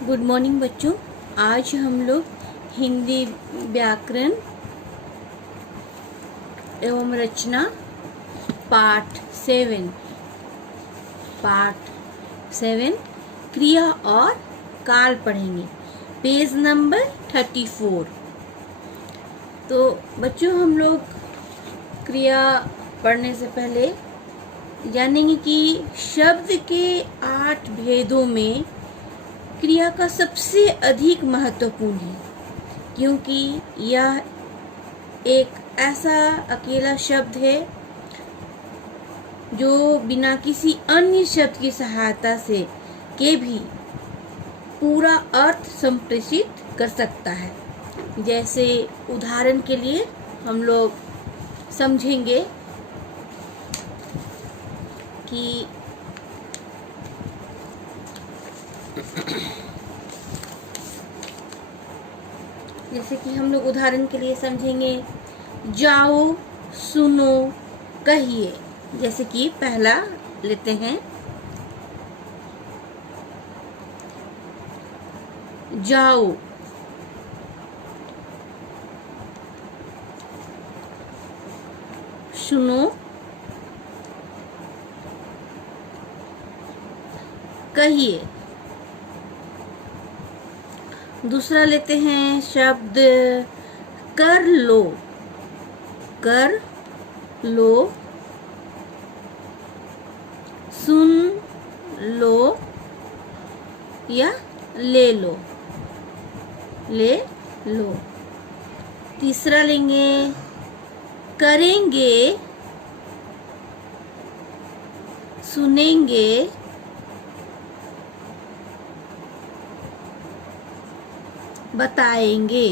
Good morning बच्चों। आज हम लोग हिंदी व्याकरण एवं रचना पार्ट 7 क्रिया और काल पढ़ेंगे। Page number 34। तो बच्चों, हम लोग क्रिया पढ़ने से पहले जानेंगे कि शब्द के 8 भेदों में क्रिया का सबसे अधिक महत्वपूर्ण है, क्योंकि यह एक ऐसा अकेला शब्द है जो बिना किसी अन्य शब्द की सहायता से के भी पूरा अर्थ संप्रेषित कर सकता है। जैसे उदाहरण के लिए हम लोग समझेंगे कि जैसे कि हम लोग उदाहरण के लिए समझेंगे, जाओ, सुनो, कहिए। जैसे कि पहला लेते हैं, जाओ, सुनो, कहिए। दूसरा लेते हैं शब्द कर लो, कर लो, सुन लो या ले लो, ले लो। तीसरा लेंगे करेंगे, सुनेंगे, बताएंगे।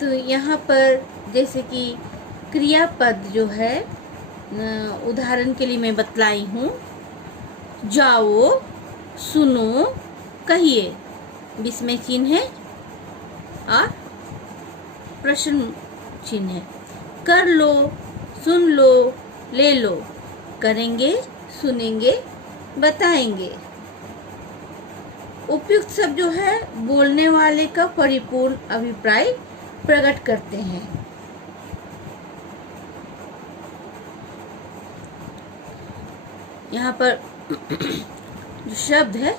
तो यहाँ पर जैसे कि क्रियापद जो है, उदाहरण के लिए मैं बतलाई हूँ, जाओ, सुनो, कहिए। विस्मय चिन्ह है और प्रश्न चिन्ह है। कर लो, सुन लो, ले लो। करेंगे, सुनेंगे, बताएंगे। उपयुक्त शब्द जो है बोलने वाले का परिपूर्ण अभिप्राय प्रकट करते हैं। यहाँ पर जो शब्द है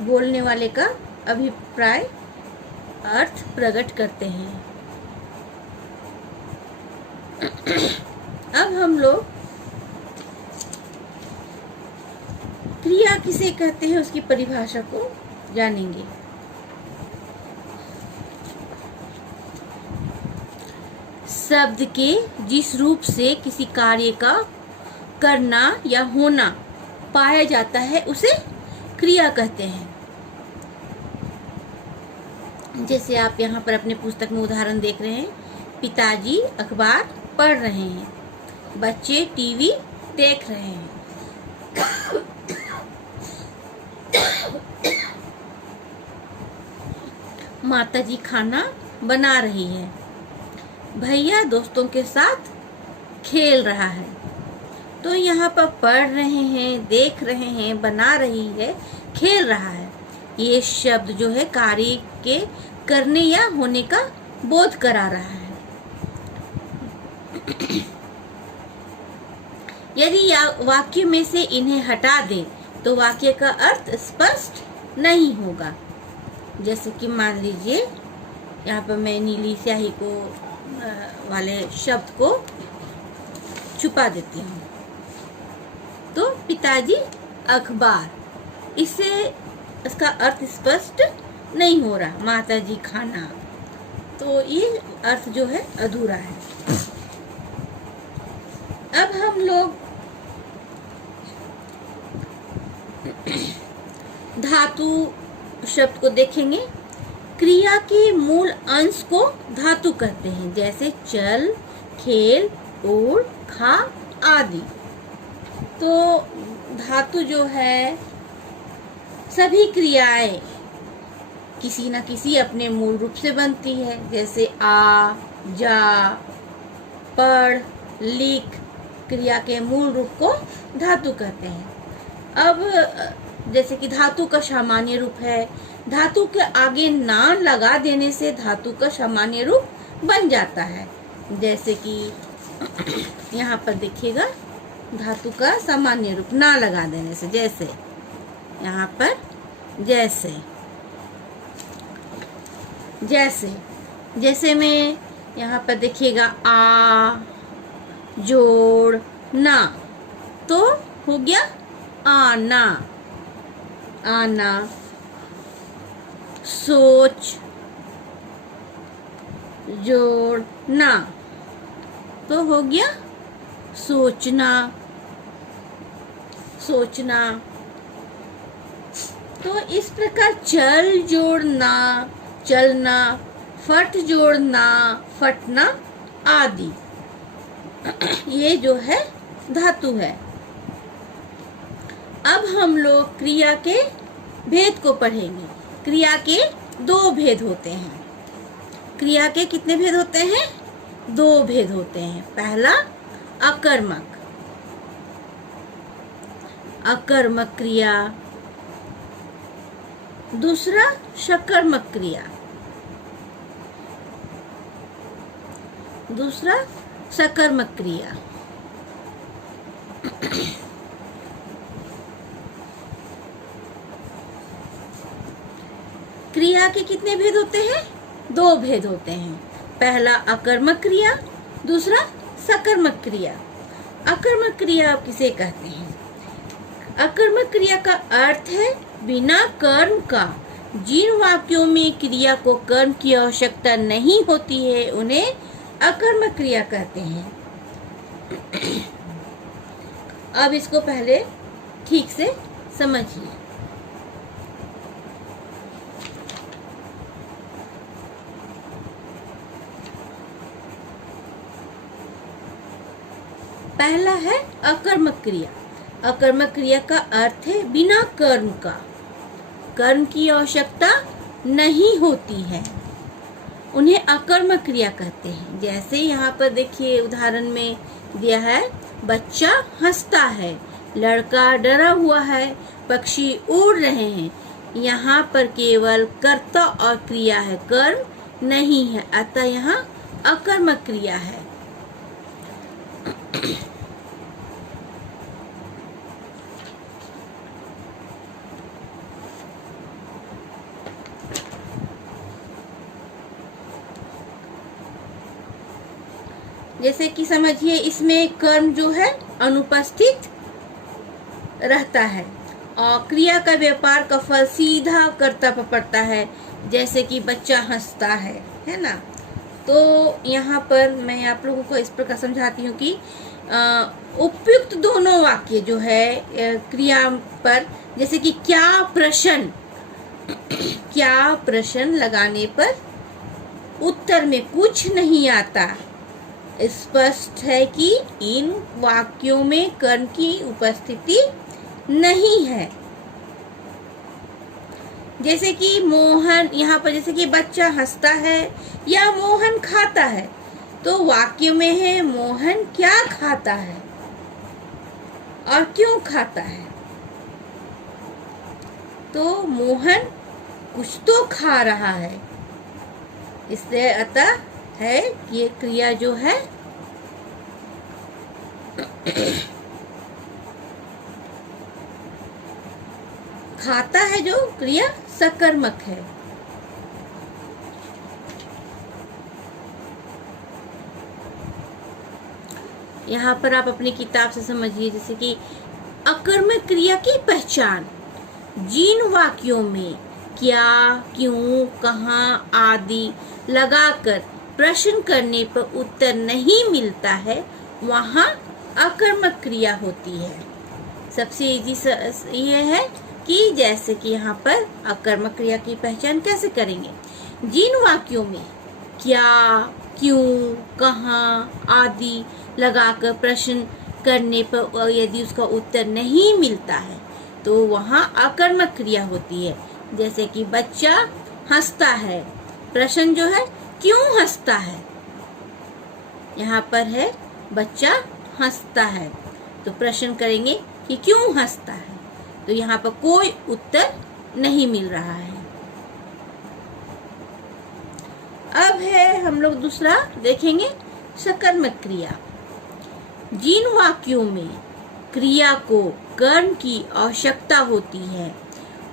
बोलने वाले का अभिप्राय अर्थ प्रकट करते हैं। अब हम लोग क्रिया किसे कहते हैं उसकी परिभाषा को जानेंगे। शब्द के जिस रूप से किसी कार्य का करना या होना पाया जाता है उसे क्रिया कहते हैं। जैसे आप यहाँ पर अपने पुस्तक में उदाहरण देख रहे हैं, पिताजी अखबार पढ़ रहे हैं, बच्चे टीवी देख रहे हैं। माताजी खाना बना रही है, भैया दोस्तों के साथ खेल रहा है। तो यहाँ पर पढ़ रहे हैं, देख रहे हैं, बना रही है, खेल रहा है। ये शब्द जो है कार्य के करने या होने का बोध करा रहा है। यदि वाक्य में से इन्हें हटा दें तो वाक्य का अर्थ स्पष्ट नहीं होगा। जैसे कि मान लीजिए यहाँ पर मैं नीली स्याही को वाले शब्द को छुपा देती हूँ, तो पिताजी अखबार, इससे इसका अर्थ स्पष्ट नहीं हो रहा। माताजी खाना, तो ये अर्थ जो है अधूरा है। अब हम लोग धातु शब्द को देखेंगे। क्रिया के मूल अंश को धातु कहते हैं, जैसे चल, खेल, उड़, खा आदि। तो धातु जो है सभी क्रियाएं किसी न किसी अपने मूल रूप से बनती है, जैसे आ, जा, पढ़, लिख, क्रिया के मूल रूप को धातु कहते हैं। अब जैसे कि धातु का सामान्य रूप है, धातु के आगे ना लगा देने से धातु का सामान्य रूप बन जाता है। जैसे कि यहाँ पर देखिएगा, धातु का सामान्य रूप ना लगा देने से, जैसे यहाँ पर जैसे जैसे जैसे में यहाँ पर देखिएगा आ जोड़ ना, तो हो गया आना, आना। सोच जोड़ ना, तो हो गया सोचना, सोचना। तो इस प्रकार चल जोड़ना, चलना, फट जोड़ना, फटना आदि ये जो है धातु है। अब हम लोग क्रिया के भेद को पढ़ेंगे। क्रिया के दो भेद होते हैं। क्रिया के कितने भेद होते हैं? दो भेद होते हैं। पहला अकर्मक, अकर्मक क्रिया, दूसरा सकर्मक क्रिया, दूसरा सकर्मक क्रिया। क्रिया के कितने भेद होते हैं? दो भेद होते हैं। पहला अकर्मक क्रिया, दूसरा सकर्मक क्रिया। अकर्मक क्रिया आप किसे कहते हैं? अकर्मक क्रिया का अर्थ है बिना कर्म का। जिन वाक्यों में क्रिया को कर्म की आवश्यकता नहीं होती है उन्हें अकर्मक क्रिया कहते हैं। अब इसको पहले ठीक से समझिए। पहला है अकर्मक क्रिया। अकर्मक क्रिया का अर्थ है बिना कर्म का, कर्म की आवश्यकता नहीं होती है, उन्हें अकर्मक क्रिया कहते हैं। जैसे यहाँ पर देखिए उदाहरण में दिया है, बच्चा हंसता है, लड़का डरा हुआ है, पक्षी उड़ रहे हैं। यहाँ पर केवल कर्ता और क्रिया है, कर्म नहीं है, अतः यहाँ अकर्मक क्रिया है। जैसे कि समझिए इसमें कर्म जो है अनुपस्थित रहता है और क्रिया का व्यापार का फल सीधा कर्ता पर पड़ता है। जैसे कि बच्चा हंसता है ना। तो यहाँ पर मैं आप लोगों को इस प्रकार समझाती हूँ कि उपयुक्त दोनों वाक्य जो है क्रिया पर, जैसे कि क्या प्रश्न, क्या प्रश्न लगाने पर उत्तर में कुछ नहीं आता, स्पष्ट है कि इन वाक्यों में कर्म की उपस्थिति नहीं है। जैसे कि मोहन, यहाँ पर जैसे कि बच्चा हंसता है या मोहन खाता है, तो वाक्य में है मोहन क्या खाता है और क्यों खाता है। तो मोहन कुछ तो खा रहा है, इसलिए अतः है ये क्रिया जो है खाता है, जो क्रिया सकर्मक है। यहाँ पर आप अपनी किताब से समझिए। जैसे कि अकर्मक क्रिया की पहचान, जिन वाक्यों में क्या, क्यों, कहाँ आदि लगाकर प्रश्न करने पर उत्तर नहीं मिलता है वहाँ अकर्मक क्रिया होती है। सबसे इजी ये है कि जैसे कि यहाँ पर अकर्मक क्रिया की पहचान कैसे करेंगे। जिन वाक्यों में क्या, क्यों, कहाँ आदि लगाकर प्रश्न करने पर यदि उसका उत्तर नहीं मिलता है तो वहाँ अकर्मक क्रिया होती है। जैसे कि बच्चा हंसता है, प्रश्न जो है क्यों हंसता है, यहाँ पर है बच्चा हंसता है। तो प्रश्न करेंगे कि क्यों हंसता है, तो यहाँ पर कोई उत्तर नहीं मिल रहा है। अब है हम लोग दूसरा देखेंगे सकर्मक क्रिया। जिन वाक्यों में क्रिया को कर्म की आवश्यकता होती है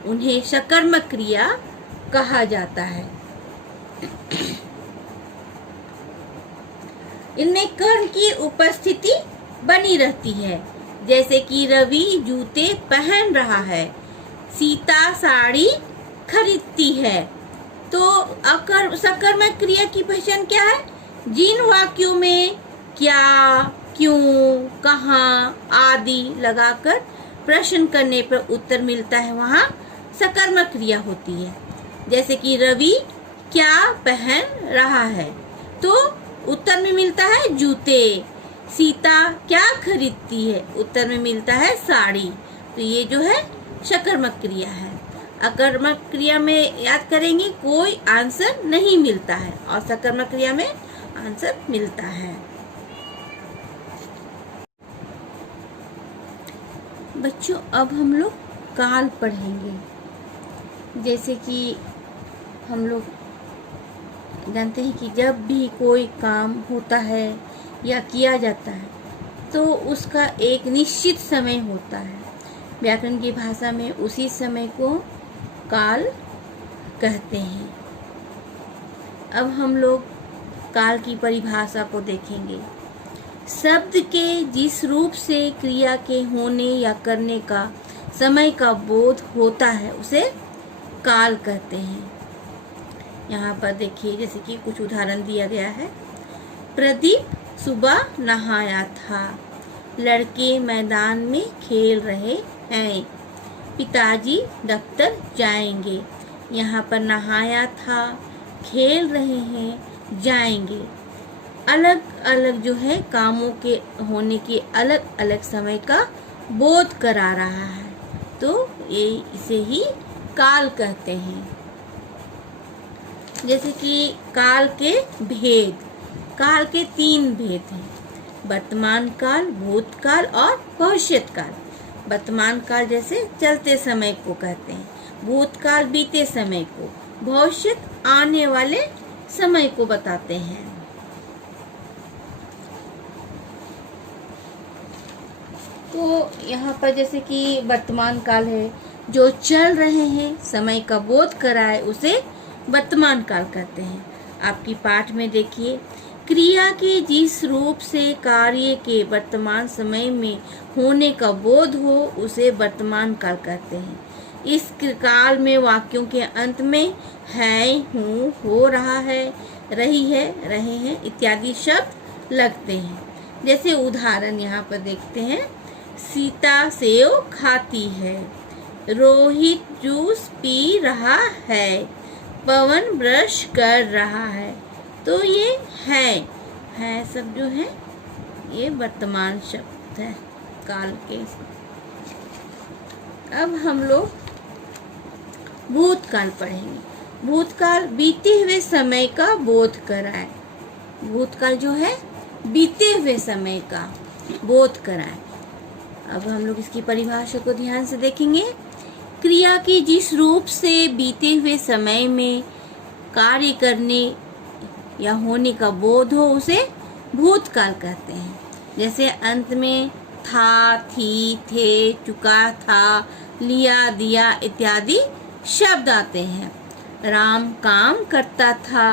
उन्हें सकर्मक क्रिया कहा जाता है। इनमें कर्म की उपस्थिति बनी रहती है, जैसे कि रवि जूते पहन रहा है, सीता साड़ी खरीदती है। तो सकर्मक क्रिया की पहचान क्या है? जिन वाक्यों में क्या, क्यों, कहाँ आदि लगाकर प्रश्न करने पर उत्तर मिलता है वहाँ सकर्मक क्रिया होती है। जैसे कि रवि क्या पहन रहा है, तो उत्तर में मिलता है जूते। सीता क्या खरीदती है, उत्तर में मिलता है साड़ी। तो ये जो है सकर्मक क्रिया है। अकर्मक क्रिया में याद करेंगे कोई आंसर नहीं मिलता है और सकर्मक क्रिया में आंसर मिलता है। बच्चों अब हम लोग काल पढ़ेंगे। जैसे कि हम लोग जानते हैं कि जब भी कोई काम होता है या किया जाता है तो उसका एक निश्चित समय होता है। व्याकरण की भाषा में उसी समय को काल कहते हैं। अब हम लोग काल की परिभाषा को देखेंगे। शब्द के जिस रूप से क्रिया के होने या करने का समय का बोध होता है उसे काल कहते हैं। यहाँ पर देखिए जैसे कि कुछ उदाहरण दिया गया है। प्रदीप सुबह नहाया था, लड़के मैदान में खेल रहे हैं, पिताजी दफ्तर जाएंगे। यहाँ पर नहाया था, खेल रहे हैं, जाएंगे, अलग अलग जो है कामों के होने के अलग अलग समय का बोध करा रहा है, तो ये इसे ही काल कहते हैं। जैसे कि काल के भेद, काल के 3 भेद हैं, वर्तमान काल, भूतकाल और भविष्यत काल। वर्तमान काल जैसे चलते समय को कहते हैं, भूतकाल बीते समय को, भविष्यत आने वाले समय को बताते हैं। तो यहाँ पर जैसे कि वर्तमान काल है, जो चल रहे हैं, समय का बोध कराए उसे वर्तमान काल कहते हैं। आपकी पाठ में देखिए, क्रिया के जिस रूप से कार्य के वर्तमान समय में होने का बोध हो उसे वर्तमान काल कहते हैं। इस काल में वाक्यों के अंत में है, हूँ, हो रहा है, रही है, रहे हैं इत्यादि शब्द लगते हैं। जैसे उदाहरण यहाँ पर देखते हैं, सीता सेव खाती है, रोहित जूस पी रहा है, पवन ब्रश कर रहा है। तो ये है सब जो है ये वर्तमान शब्द है काल के। अब हम लोग भूतकाल पढ़ेंगे। भूतकाल बीते हुए समय का बोध कराए। भूतकाल जो है बीते हुए समय का बोध कराए। अब हम लोग इसकी परिभाषा को ध्यान से देखेंगे। क्रिया के जिस रूप से बीते हुए समय में कार्य करने या होने का बोध हो उसे भूतकाल कहते हैं। जैसे अंत में था, थी, थे, चुका था, लिया, दिया इत्यादि शब्द आते हैं। राम काम करता था,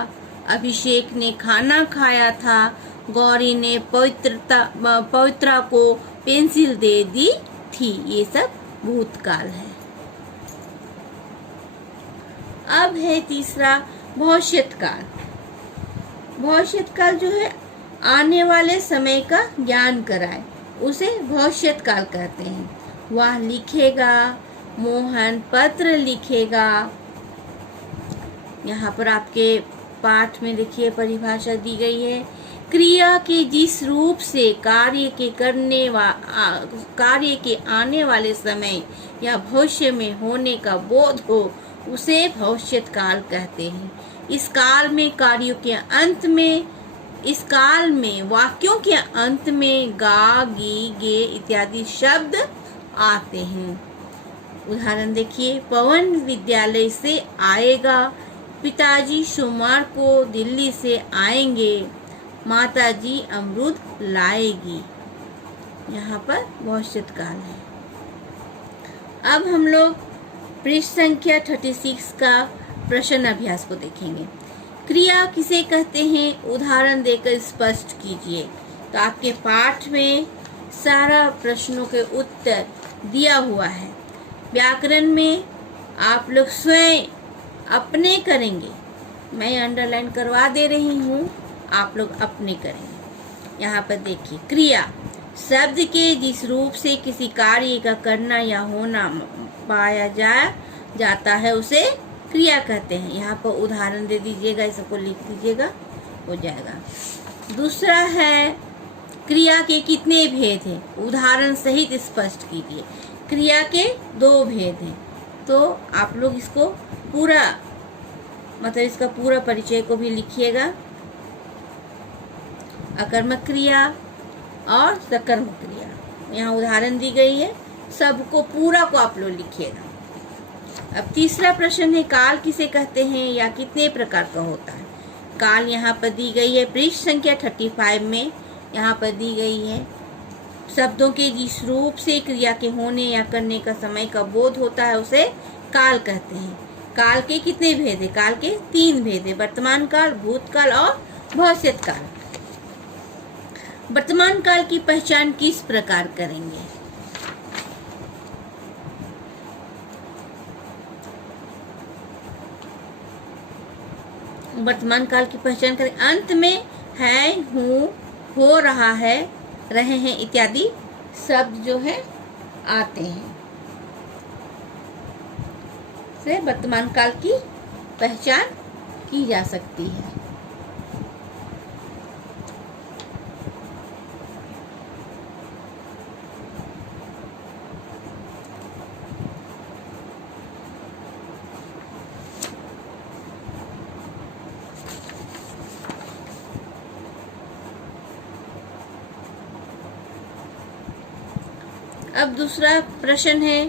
अभिषेक ने खाना खाया था, गौरी ने पवित्रा को पेंसिल दे दी थी। ये सब भूतकाल है। अब है तीसरा भविष्यत काल। भविष्यत काल जो है आने वाले समय का ज्ञान कराए उसे भविष्यत काल कहते हैं। वह लिखेगा, मोहन पत्र लिखेगा। यहाँ पर आपके पाठ में देखिए परिभाषा दी गई है। क्रिया के जिस रूप से कार्य के आने वाले समय या भविष्य में होने का बोध हो उसे भविष्यत काल कहते हैं। इस काल में कार्यों के अंत में इस काल में वाक्यों के अंत में गा, गी, गे इत्यादि शब्द आते हैं। उदाहरण देखिए, पवन विद्यालय से आएगा, पिताजी सोमवार को दिल्ली से आएंगे, माताजी अमरूद लाएगी। यहाँ पर भविष्य काल है। अब हम लोग पृष्ठ संख्या 36 का प्रश्न अभ्यास को देखेंगे। क्रिया किसे कहते हैं, उदाहरण देकर स्पष्ट कीजिए। तो आपके पाठ में सारा प्रश्नों के उत्तर दिया हुआ है। व्याकरण में आप लोग स्वयं अपने करेंगे, मैं अंडरलाइन करवा दे रही हूँ, आप लोग अपने करेंगे। यहाँ पर देखिए, क्रिया शब्द के जिस रूप से किसी कार्य का करना या होना पाया जाता है उसे क्रिया कहते हैं। यहाँ पर उदाहरण दे दीजिएगा, इसको लिख दीजिएगा, हो जाएगा। दूसरा है, क्रिया के कितने भेद हैं, उदाहरण सहित स्पष्ट कीजिए। क्रिया के 2 भेद हैं, तो आप लोग इसको पूरा मतलब इसका पूरा परिचय को भी लिखिएगा। अकर्मक क्रिया और सकर्मक क्रिया, यहाँ उदाहरण दी गई है, सबको पूरा को आप लोग लिखिएगा। अब तीसरा प्रश्न है, काल किसे कहते हैं या कितने प्रकार का होता है। काल यहाँ पर दी गई है पृष्ठ संख्या 35 में, यहाँ पर दी गई है शब्दों के जिस रूप से क्रिया के होने या करने का समय का बोध होता है उसे काल कहते हैं। काल के कितने भेद है, काल के 3 भेद है, वर्तमान काल, भूतकाल और भविष्यत काल। वर्तमान काल की पहचान किस प्रकार करेंगे। वर्तमान काल की पहचान करें, अंत में है, हूँ, हो रहा है, रहे हैं इत्यादि शब्द जो है आते हैं, से वर्तमान काल की पहचान की जा सकती है। अब दूसरा प्रश्न है,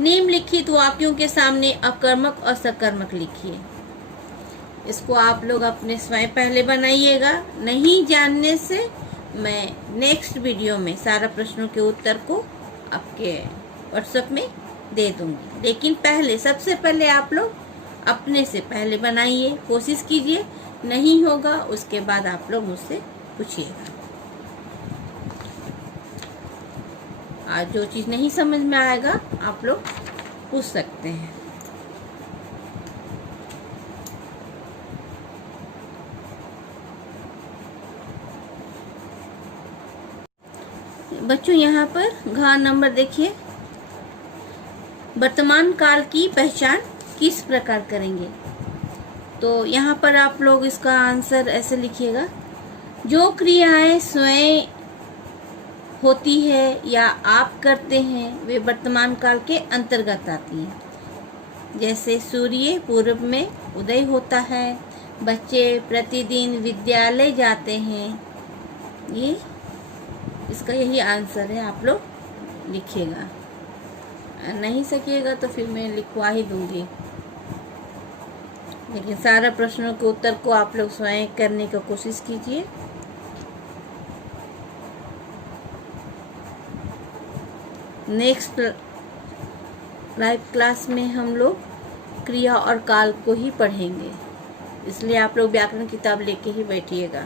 निम्नलिखित वाक्यों के सामने अकर्मक और सकर्मक लिखिए। इसको आप लोग अपने स्वयं पहले बनाइएगा, नहीं जानने से मैं नेक्स्ट वीडियो में सारा प्रश्नों के उत्तर को आपके व्हाट्सएप में दे दूंगी। लेकिन पहले सबसे पहले आप लोग अपने से पहले बनाइए, कोशिश कीजिए, नहीं होगा उसके बाद आप लोग मुझसे पूछिएगा। आज जो चीज़ नहीं समझ में आएगा आप लोग पूछ सकते हैं। बच्चों यहाँ पर घ नंबर देखिए, वर्तमान काल की पहचान किस प्रकार करेंगे। तो यहाँ पर आप लोग इसका आंसर ऐसे लिखिएगा, जो क्रियाएं स्वयं होती है या आप करते हैं वे वर्तमान काल के अंतर्गत आती हैं। जैसे सूर्य पूर्व में उदय होता है, बच्चे प्रतिदिन विद्यालय जाते हैं, ये इसका यही आंसर है, आप लोग लिखिएगा। नहीं सकिएगा तो फिर मैं लिखवा ही दूंगी, लेकिन सारा प्रश्नों के उत्तर को आप लोग स्वयं करने की कोशिश कीजिए। नेक्स्ट लाइव क्लास में हम लोग क्रिया और काल को ही पढ़ेंगे, इसलिए आप लोग व्याकरण किताब लेके ही बैठिएगा।